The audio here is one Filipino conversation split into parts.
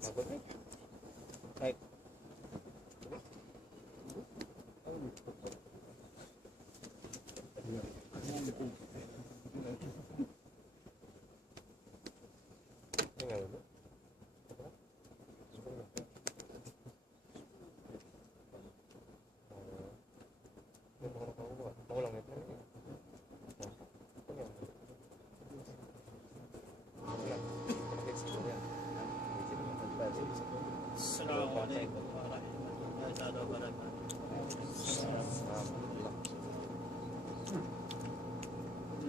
Baik. Assalamualaikum warahmatullahi wabarakatuh.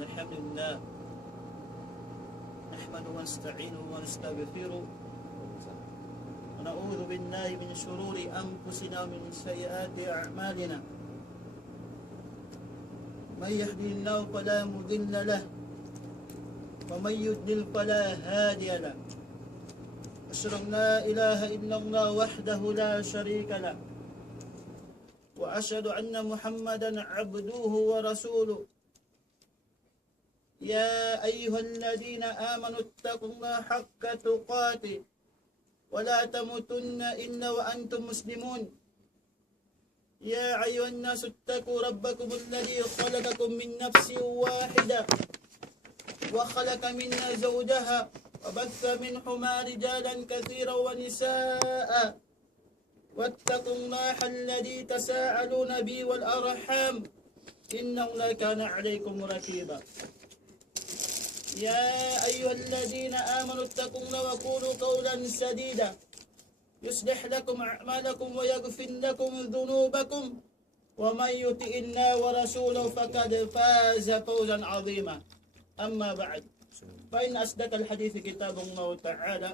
Alhamdulillah. نحمده ونستعينه ونستغفره ونعوذ بالله من شرور أنفسنا ومن سيئات أعمالنا. من يهده الله فلا مضل له ومن يضلل فلا هادي له. أشهد أن لا إله إلا الله وحده لا شريك له وأشهد أن محمدا عبده ورسوله. يا أيها الذين آمنوا اتقوا الله حق تقاته ولا تموتن إلا وأنتم مسلمون. يا أيها الناس اتقوا ربكم الذي خلقكم من نفس واحدة وخلق منها زوجها وبث منهما رجالا كثيرا ونساء واتقوا الله الذي تساءلون به والأرحام إن الله كان عليكم رقيبا. يا أيها الذين آمنوا اتقوا الله وقولوا قولا سديدا يصلح لكم أعمالكم ويغفر لكم ذنوبكم ومن يطع الله ورسوله فقد فاز فوزا عظيما. أما بعد فإن أصدق الحديث كتاب الله تعالى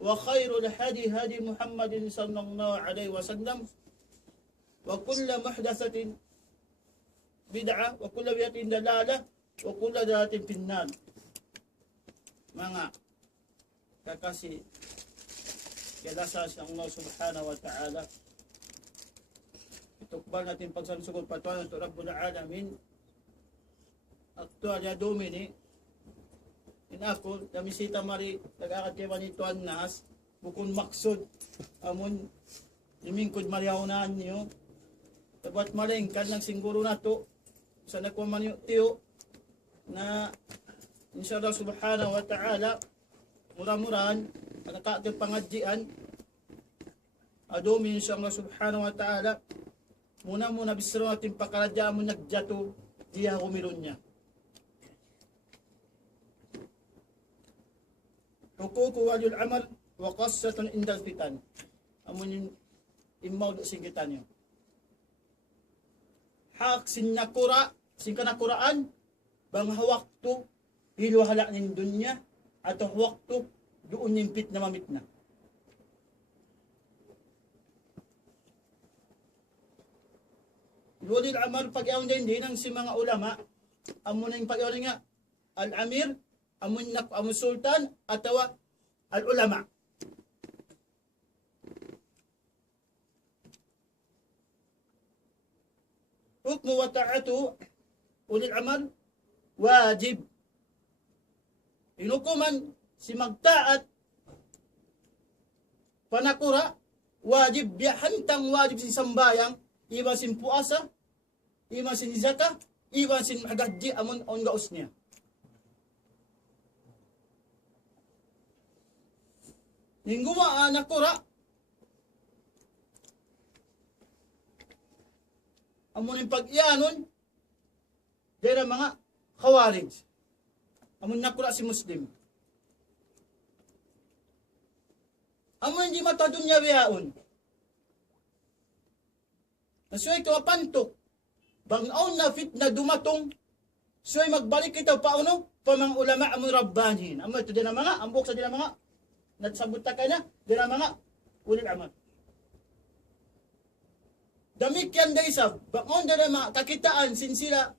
وخير الهدي هدي محمد صلى الله عليه وسلم وكل محدثة بدعة وكل بدعة ضلالة وكل ضلالة في النار. Mga kakasih kilasa sa Allah subhanahu wa ta'ala, itukbal natin pagsansugod patuan ng Rabbul Alamin aktual ya domini inako damisita mari nag-akat kayo ni Tuan Nas bukun maksud amon imingkod mariaunan niyo tabat malengkan ng singguro na to sa nagkuman tiyo na insyaallah subhanahu wa ta'ala mura-muran nakakatid pangadjian adomi insyaallah subhanahu wa ta'ala muna bisro natin pakaradya mo nagjato diya kumiron niya hukuku walil amal wa qassatun indal fitan amun imaw singkitan niyo hak sinakura singkanakuraan bang waktu hiluhala ng dunya atau waktu doon nimpit na mamit na. Walil amal pag-iawn din ang si mga ulama amon ang pag-iawn nga al-amir amon sultan atawa al-ulama. Hukmu wa ta'atu ulil amal wajib. Inukuman si magtaat panakura wajib biyahantang wajib sin sambayang iba sin puasa iba sin zaka iba sin magadji amon on gaus niya. Ningguwa nakura amon yung pag-iyanon dera mga khawarij amon nakura si Muslim amon hindi matadunya biyaon nasuay kawapantok bangaon na fit na dumatong suay magbalik ito pauno pa mga ulama amon rabbanin amon ito din mga ambok sa din mga nagsabot ka na din mga ulil amal damik yan day sab bangaon din mga kakitaan sinsila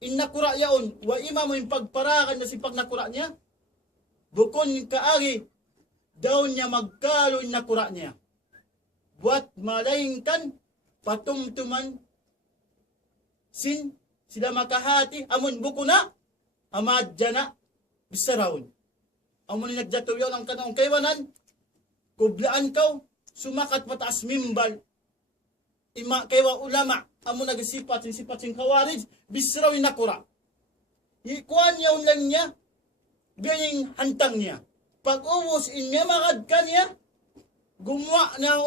innakura yaon wa ima mo yung pagparakan na si pagnakura niya bukon kaari daw niya magkalo innakura niya buat malaingkan patumtuman sin sila makahati amon buko na amadya na bisaraon amon nagdatuyaw ang kanong kaywanan kublaan kaw, sumakat pataas mimbal, ima kaywa ulama, amo nagasipat sing kawarij, bisraw nakura. Ikuan yaw lang niya, gaying hantang niya. Pag uwos inya makad ka niya, gumawa na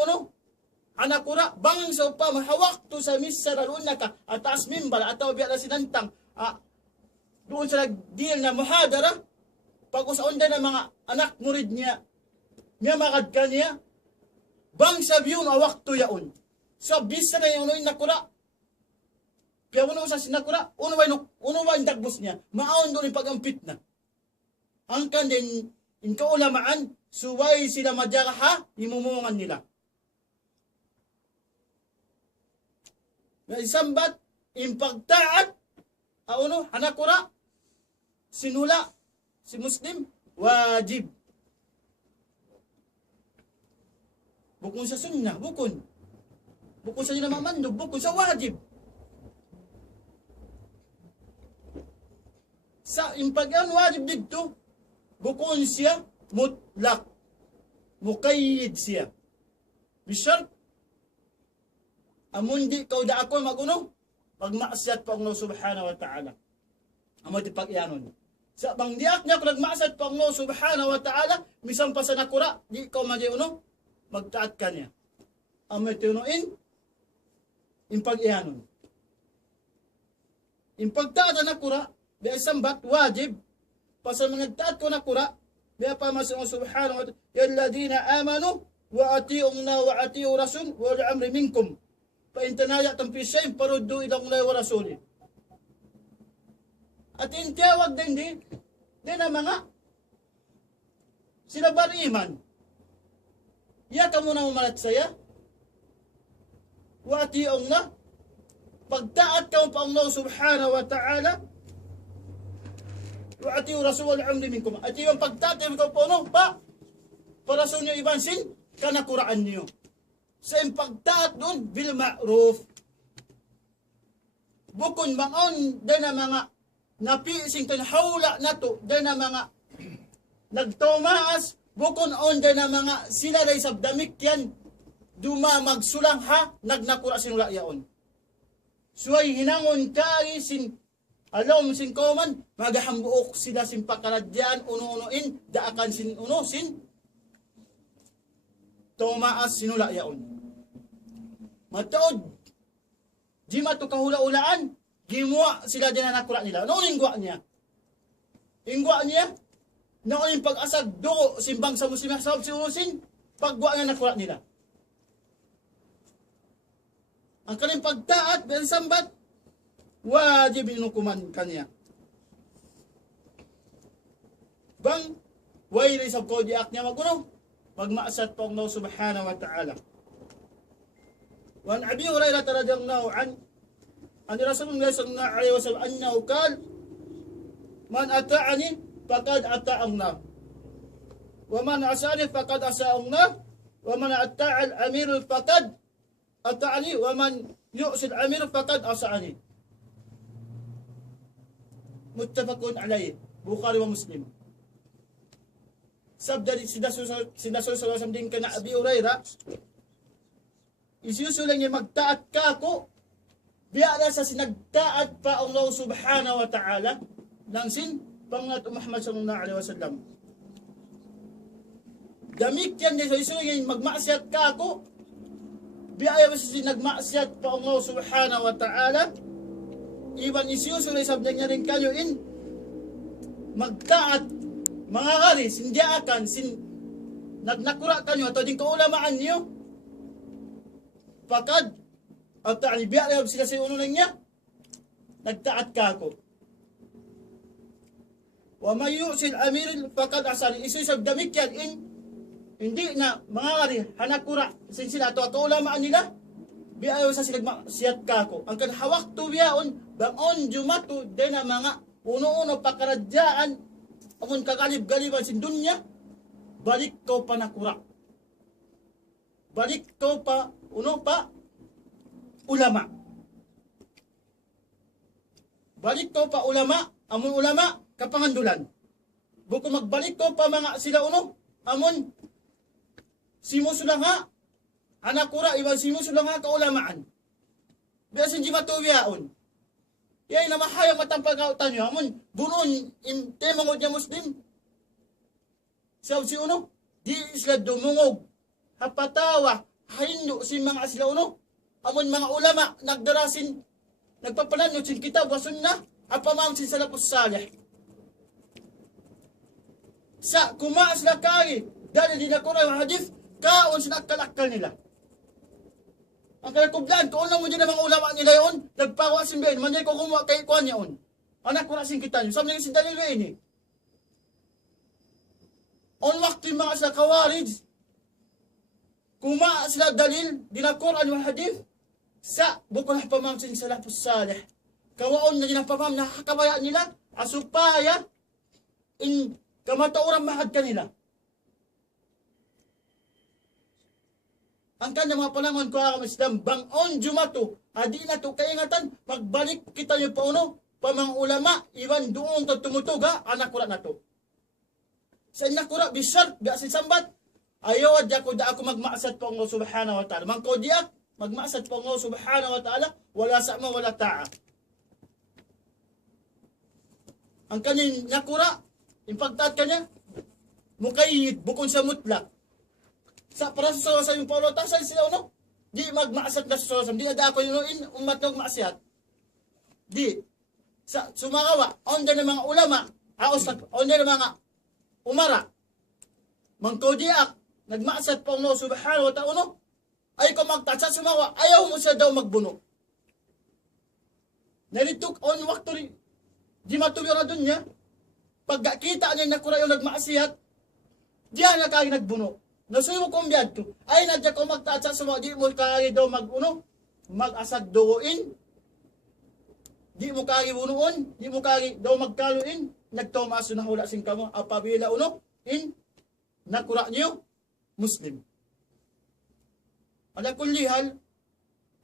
anakura, bang sa upa, mahawak to sa misa laluna ka, ataas mimbal, ataw biya na sinantang, doon sa nag-deal na muhadara, pag usaundan ng mga anak murid niya, niya makad ka niya, bang sabi yun, awak to yaon. So, bisa na yung nakura, kaya uno sa sinakura, uno ba yung dagbos niya, maaon doon yung pag-ampit na. Ang kandin, in kaulamaan, suway sila madjaraha, imumungan nila. Isambat, impagtaat, hanakura, sinula, si Muslim, wajib. Bukon sa sunnah, bukon. Bukon sa nila mamandog, bukon sa wajib. Sa impagyan wajib dito, bukon siya, mutlak. Mukayyid siya. Bishart, amundi kau da ako maguno, pagmaasyat pa ang Allah subhanahu wa ta'ala. Amo di pag-ianon. Sa bang diak niya kung nagmaasyat pa ang Allah subhanahu wa ta'ala, misang pa sa nakura, di ikaw magtaat ka niya. Amo tinuin, impag-ianon. Impagtaat na nakura, biya sambat, wajib, pasal mangagtaat ko nakura, biya pa masang Allah subhanahu wa ta'ala, yalladina amanu, wa ati'ungna wa ati'u rasul, wa amri minkum. Paintanaya tampisay, parudu ilang ulay wa rasuli. At intiyawag din na mga sila bariman. Ya ka muna umalat saya. Wa ati'ong na. Pagtaat ka pa Allah subhanahu wa ta'ala. Wa ati'u rasul wal amri minkum. At yung pagtaat ka pa parason nyo ibansin, kanakuraan niyo. Sa impagtaat doon, bil ma'ruf. Bukon bangon, din na mga napising tanhawla na to, din na mga nagtumaas, bukon on din na mga sila day sabdamik yan, magsulang ha, nagnakura sinula yaon. Suway hinangon kari alom sin koman, magahambuok sila sin pakaradyan, uno-unoin, daakan sin tumaas sinula yaon. Mataod, di mato kahula-ulaan, gimuwa sila din na nakura nila. Noon ingwa niya? Ingwa niya, noon yung pag-asag do, simbang sa muslimah sa sinusin, pagwa nga nakura nila. Ang kaling pagtaat, bilang sambat, wajib inukuman kanya. Bang, way rin sa kodiak niya magunaw, magmaasat po Allah subhanahu wa ta'ala. وعن أبي هريرة رضي الله عنه عن رسول الله صلى الله عليه وسلم أنه قال من أطاعني فقد أطاع الله ومن عصاني فقد عصى الله ومن أطاع الأمير فقد أطاعني ومن يعصي الأمير فقد عصاني متفق عليه Bukhari wa Muslim. Sabda sinasulong sa din ka na Abi Hurairah, isusulang niya magtaat ka ako, biyala sa sinagtaat pa Allah subhanahu wa ta'ala, ng Pangat Muhammad sallallahu alaihi wasallam. Gamit yan niya, isusulang niya magmasyat ka ako, biyala sa sinagmasyat pa Allah subhanahu wa ta'ala, iban isusulang sabda niya rin kayo magtaat, mga karis, hindi akan, nagnakura kanyo, atau din kaulamaan niyo, Fakad, at biya sila sa uno niya, nagtaat ka ako. Wa mayusil amiril fakad asali, isusab damit yan, hindi na, mga kari, hanakura, sin sila, ito kaulamaan nila, biya sa sila siyat ka ako. Ang kanhawak to biyaon, bangon, jumato, din na mga uno-uno pakaradyaan, akong kakalib-galiban sin dunya, balik ko pa nakura. Balik ko pa, ulama. Balik ko pa ulama, amon ulama, kapangandulan. Buko magbalik ko pa mga sila amon, simusulang ha, anak kura, ibang simusulang ha kaulamaan. Biasin di matuwiyaon. Yay na mahayang matampagautan nyo, amon, bunon, temangod niya Muslim. Sabi si uno, di isla dumungog, hapatawa, hahindo si mga sila uno. Amon mga ulama, nagdarasin, nagpapalanyo sin kitab, wasun na, apamam sin salapus salih. Sa kumaas na kari, dahil di na kurang hadith, kaon sinakkalakal nila. Ang kalakublan, kung lang mo dyan ang mga ulama nila yun, nagpawasin ba yun, manay ko kumuha kay kuhan yun. Anak ko nasin kita nyo, sabi nga sin dalil ba yun eh. On waktu yung mga sila kawarid, kumaas sila dalil, di na Quran yung hadith, sa bukol na pamamsin sa lapus salih. Kawaon na ginapamam, nakakabaya nila, asupaya, in kamataurang mahad kanila. Ang kanya mga panangon ko ang Islam, bangon jumato, adi na to kaingatan, magbalik kita niyo pa uno, pamang ulama, iwan doon to tumutuga, anak kura na to. Sa anak kura, bisyar, biasin sambat, ayaw adya ko da ako magmaasat po ang subhanahu wa ta'ala. Mangko diak, magmaasat po ang subhanahu wa ta'ala, wala sama, wala ta'a. Ang kanyang nakura, impagtaat kanya, mukayid, bukon sa mutlak. Sa para sa yung Paulo, tasan sila uno? Di magmaasat na sa di ada ako yung umatnog maasiat. Di. Sa sumakawa, onda ng mga ulama, onda ng mga umara, mangkodiak, nagmaasat po ang subhanahu wa ta'ala, ay kung magtatsa sumawa, ayaw mo siya daw magbuno. Nalituk on waktu rin, di matubyo na dun niya, pagkakita niya nakura yung nagmaasiyat, diyan na kaya nagbuno. Nasuyo mo kong biyad to, ay nadya ko magtatsa sumawa, di mo kaya daw maguno, mag-asad doon, di mo kaya bunuon, di mo kaya daw magkaluin, nagtomaso na hula sing kamo, apabila uno, nakura niyo, Muslim. Ala kullihal,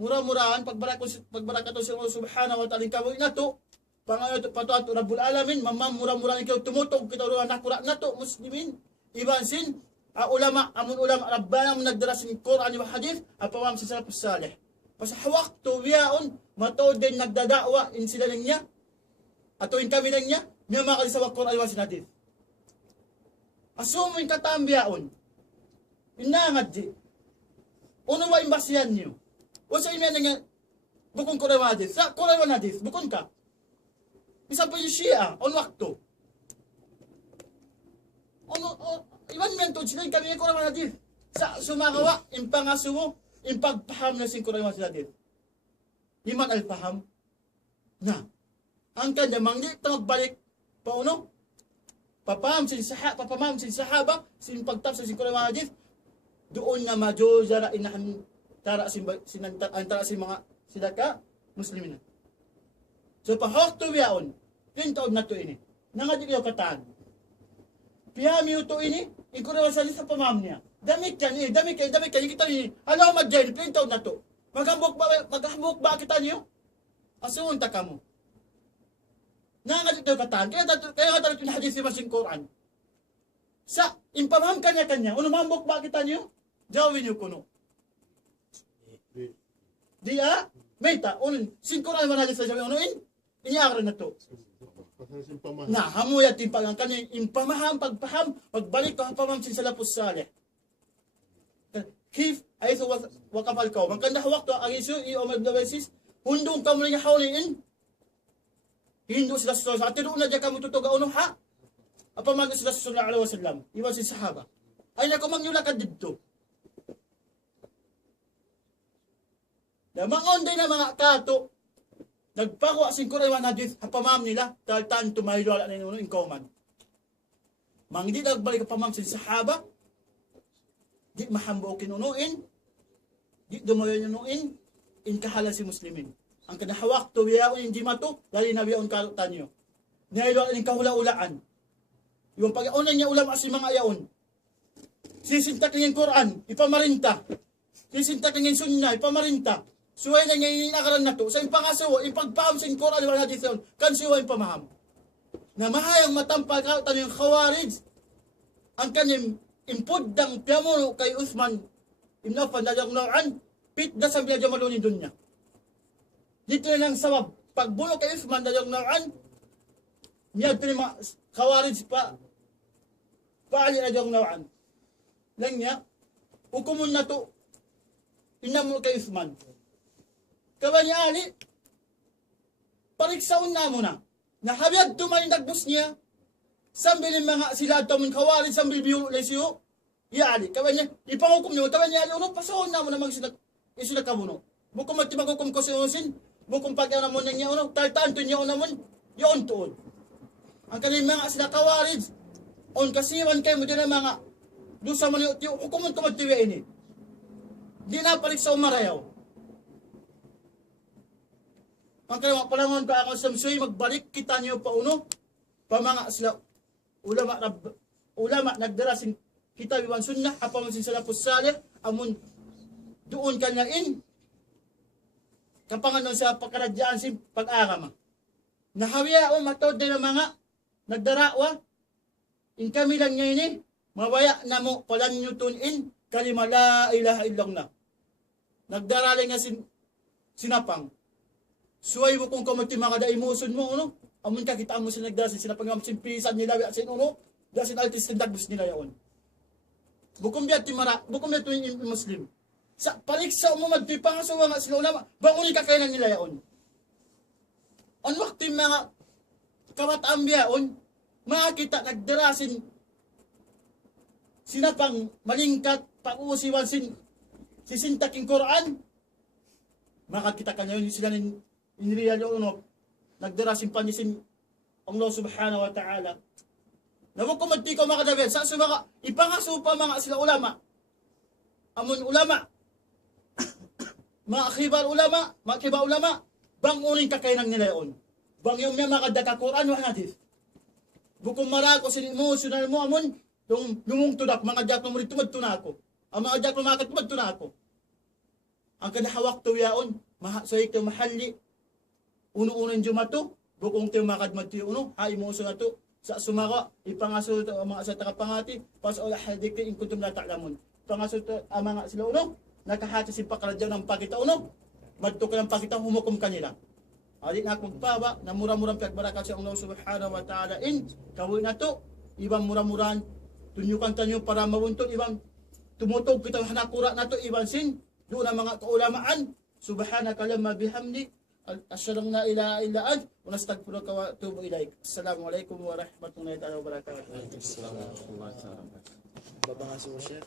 mura-murahan, pagbarakato sa Allah subhanahu wa ta'ala, kamo inato, pangayo patuato Rabbul Alamin, mamam mura-murahan ikaw tumutog, kita uruan nakura nato, Muslimin, ibansin, ulama, amun ulama, Rabbana mo nagdaras ng Quran yung hadith, apawam sa salapus salih. Pasahawak to biyaon, matod din nagdadawa, in sila lang niya, atuin kami lang niya, niya makalisawa Quran yung hadith. Asumin katambiyaon, inangad di, uno wa imbasiyan niyo, o sa ime nga, bukon Quran yung hadith, sa Quran yung hadith, bukon ka, isa pa yung Shia, on wakto, iwan mentod sila yung kami Quran yung hadith, sa sumakawa, impangasumo, impagpaham na sing Quran yung hadith, iman alpaham, na, ang kanya, manggit na magbalik, pauno, papamam sin sahaba, sin pagtap sa sin Quran yung hadith, doon nga majozara inahan, tara sin mga sidaka, Muslimin na. So, pahok to biyaon, pintaod na to ini, nangadik yung kataan, pihami yung to ini, ikunawa sa lisa pamam niya, damit yan, kita niyo, ano madyan, pintaod na to, maghambok ba kita niyo? Asunta ka mo. Nangadik yung kataan, kaya nga talat yung hadith sa sin Quran. Sa, impamam kanya-kanya, unumambok ba kita niyo? Jawin niyo kuno. Dia, meta, sin Quran man hadith sa sabi, unuin, inyakra na to. Na, hamuyat yung pag, kanya, impamaham, pagpaham, pagbalik ko, pamam sin salapus salih. Kif, ay so wakapal ka, magkanda hawak to, ang isu, i-omad na besis, hundong ka mo na niya hauliin, Hindu sila sa ati doon na dyan ka mo tutuga uno ha? Apamag sila sa sallallahu alaihi wasallam, iwan si sahaba. Ay nakumang nyo lakad dito. Namangon din na mga kato, nagpako asing kuraywan hadith, hapamam nila, taltan tumaylo ala na yun in command. Mang di nagbalik kapamam si sahaba, di mahambukin unuin, di dumayon unuin, in kahala si muslimin. Ang kanahawak to biyaon yung jimato, lali na biyaon karutan nyo. Nahilo ang kahula-ulaan. Yung pag-aunan niya ulam asi mga ayaon. Sisintak niya yung Quran, ipamarinta. Sisintak niya yung sunnah, ipamarinta. Suway na niya yung inakaran na to. Sa impangasuwa, ipagpaham sa Quran, yung hadith yun, kan siwa yung pamaham. Na mahayang matampal karutan yung khawarij, ang kanyang impod dang piyamono kay Uthman ibn Affan radhiyallahu an pit da sa biya maluni dunya. Dito na lang sabab pagbuno kay Uthman radhiyallahu an niya pinima Khawarij pa Ali radhiyallahu an. Lang niya hukumun na to inamul kay Uthman. Kabanya Ali pariksaon na mo na. Nahabiyad tumaling nagbus niya sambil mga sila tamun Khawarij sambil biyo lesyo. Ya Ali, kabanya ipangukum niyo kabanya Ali uno pasaon na mo na isunag kabuno. Bukom magtimagukum ko si Usin, bukom pag-ana mo niya uno, tartanto niya uno mon, yon tuon. Ang kanin mga sila Khawarij on kasiwan kay mo din mga dusa man yung hukumun ko magtiwi ini. Di na palik sa umarayaw. Ang kaya palangon ka ako samsoy magbalik kita niyo pa uno. Pa mga sila ulama nagdarasing kitab iwan sunnah apaman sin salafus salih amun doon kanyain kapanganon sa pagkaradyaan sin pag-agama. Nahawiya o matod din ang mga nagdarawa in kami lang niya ini mawaya na mo palan nyo tunin kalima la ilaha illallah. Nagdarali nga sinapang. Suway mo kung kamati mga daimuson mo, ano? Amun ka kita mo sa nagdarasin, sinapang nga simpisan nila, sin uno, dasin altis kindagbus nila yaon. Bukom biya timara, bukom biya tuwing Muslim. Sa paliksa mo magtipang sa mga sila ulama, bangunin ka kailan nila yaon. Ang wakti mga kawataan biyaon, makakita nagdarasin sinapang malingkat pag-uusiwan sisintaking Quran. Makakita ka ngayon sila inreal yung nagdarasin panisin Allah subhanahu wa ta'ala. Naman kung magtikaw mga kadabihan, sa sumaka, ipangaso pa mga sila ulama. Amun ulama, mga kibar ulama, bang uning kakainang nila yun. Bang yung mga kadaka Quran wa hadith. Bukong marako sin emotional mo amun, yung lumungtudak, mga jak mo rin tumadto na ako. Ang mga jak mo mga tumadto na ako. Ang kadahawak to yaon, mahasay kayo mahali, uno-uno jumato, bukong tayo makadmatiyo uno, hay mo na to, sa sumaka, ipangaso to ang mga sa takapangati, pas olah hadiki in kuntum la ta'lamun. Pangaso to ang mga sila uno, nakahati si pakradyaw ng pakita uno, madto ka ng pakita, humukom kanila. Adi na magpaba, na mura-murang pagbaraka sa Allah subhanahu wa ta'ala in, kawin na to, ibang mura-muran, tunyukan tanyo para mawuntun, ibang tumutog kita hanakura na to, ibang sin, doon ang mga kaulamaan, subhanaka lamma bihamdi, asyadang na ilaha illa ant, wa nastagfiruka wa atubu ilaik. Assalamualaikum warahmatullahi wabarakatuh. Assalamualaikum warahmatullahi wabarakatuh. Babangaso siya.